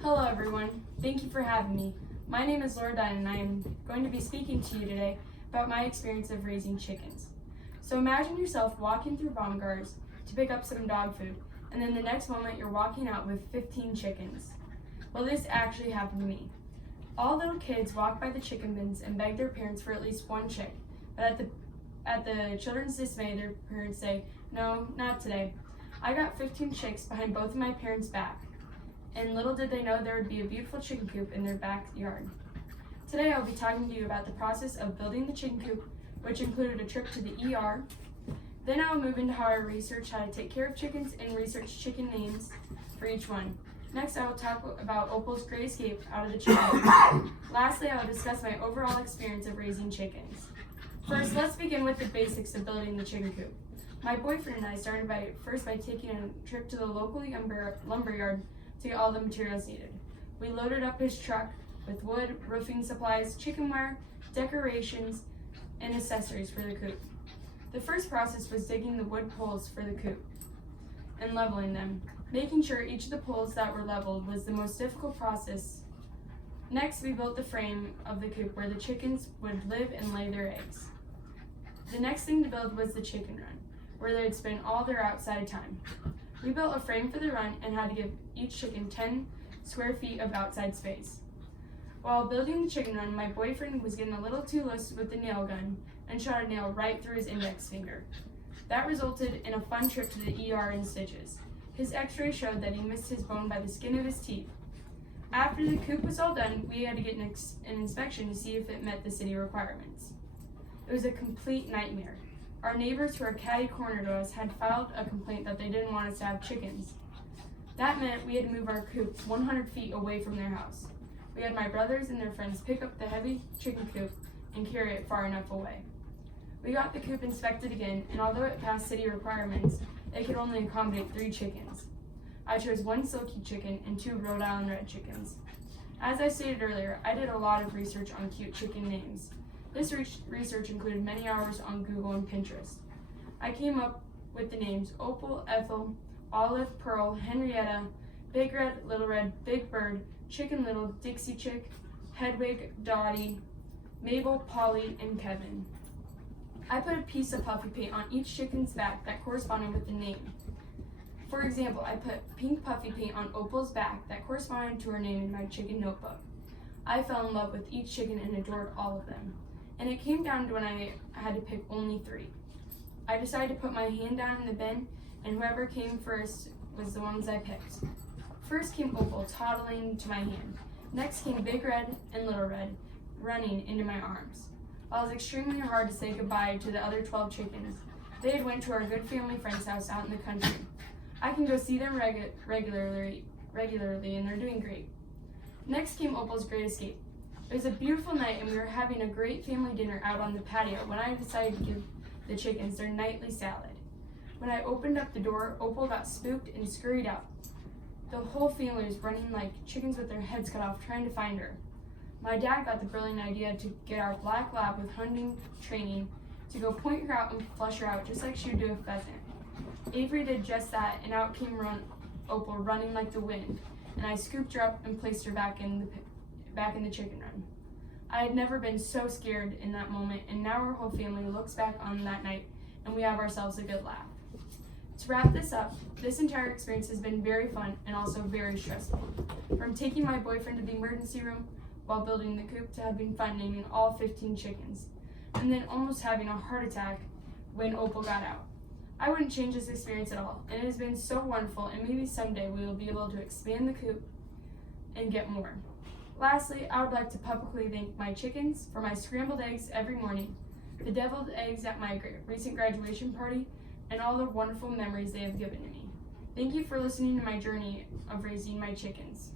Hello everyone, thank you for having me. My name is Dutton and I am going to be speaking to you today about my experience of raising chickens. So imagine yourself walking through Baumgart's to pick up some dog food, and then the next moment you're walking out with 15 chickens. Well, this actually happened to me. All little kids walk by the chicken bins and beg their parents for at least one chick, but at the children's dismay, their parents say, "No, not today." I got 15 chicks behind both of my parents' back, and little did they know there would be a beautiful chicken coop in their backyard. Today I'll be talking to you about the process of building the chicken coop, which included a trip to the ER. Then I'll move into how I research how to take care of chickens and research chicken names for each one. Next, I will talk about Opal's great escape out of the chicken coop. Lastly, I will discuss my overall experience of raising chickens. First, let's begin with the basics of building the chicken coop. My boyfriend and I started by taking a trip to the local lumber yard to get all the materials needed. We loaded up his truck with wood, roofing supplies, chicken wire, decorations, and accessories for the coop. The first process was digging the wood poles for the coop and leveling them. Making sure each of the poles that were leveled was the most difficult process. Next, we built the frame of the coop where the chickens would live and lay their eggs. The next thing to build was the chicken run, where they'd spend all their outside time. We built a frame for the run and had to give each chicken 10 square feet of outside space. While building the chicken run, my boyfriend was getting a little too loose with the nail gun and shot a nail right through his index finger. That resulted in a fun trip to the ER and stitches. His x-ray showed that he missed his bone by the skin of his teeth. After the coop was all done, we had to get an inspection to see if it met the city requirements. It was a complete nightmare. Our neighbors who are catty corner to us had filed a complaint that they didn't want us to have chickens. That meant we had to move our coop 100 feet away from their house. We had my brothers and their friends pick up the heavy chicken coop and carry it far enough away. We got the coop inspected again, and although it passed city requirements, it could only accommodate 3 chickens. I chose 1 silky chicken and 2 Rhode Island red chickens. As I stated earlier, I did a lot of research on cute chicken names. This research included many hours on Google and Pinterest. I came up with the names Opal, Ethel, Olive, Pearl, Henrietta, Big Red, Little Red, Big Bird, Chicken Little, Dixie Chick, Hedwig, Dottie, Mabel, Polly, and Kevin. I put a piece of puffy paint on each chicken's back that corresponded with the name. For example, I put pink puffy paint on Opal's back that corresponded to her name in my chicken notebook. I fell in love with each chicken and adored all of them. And it came down to when I had to pick only 3. I decided to put my hand down in the bin, and whoever came first was the ones I picked. First came Opal, toddling to my hand. Next came Big Red and Little Red, running into my arms. While it was extremely hard to say goodbye to the other 12 chickens, they had went to our good family friend's house out in the country. I can go see them regularly, and they're doing great. Next came Opal's great escape. It was a beautiful night, and we were having a great family dinner out on the patio when I decided to give the chickens their nightly salad. When I opened up the door, Opal got spooked and scurried out. The whole family was running like chickens with their heads cut off, trying to find her. My dad got the brilliant idea to get our black lab with hunting training to go point her out and flush her out, just like she would do a pheasant. Avery did just that, and out came Opal running like the wind, and I scooped her up and placed her back in the chicken run. I had never been so scared in that moment, and now our whole family looks back on that night, and we have ourselves a good laugh. To wrap this up, this entire experience has been very fun and also very stressful. From taking my boyfriend to the emergency room while building the coop to having fun naming all 15 chickens, and then almost having a heart attack when Opal got out. I wouldn't change this experience at all, and it has been so wonderful, and maybe someday we will be able to expand the coop and get more. Lastly, I would like to publicly thank my chickens for my scrambled eggs every morning, the deviled eggs at my recent graduation party, and all the wonderful memories they have given to me. Thank you for listening to my journey of raising my chickens.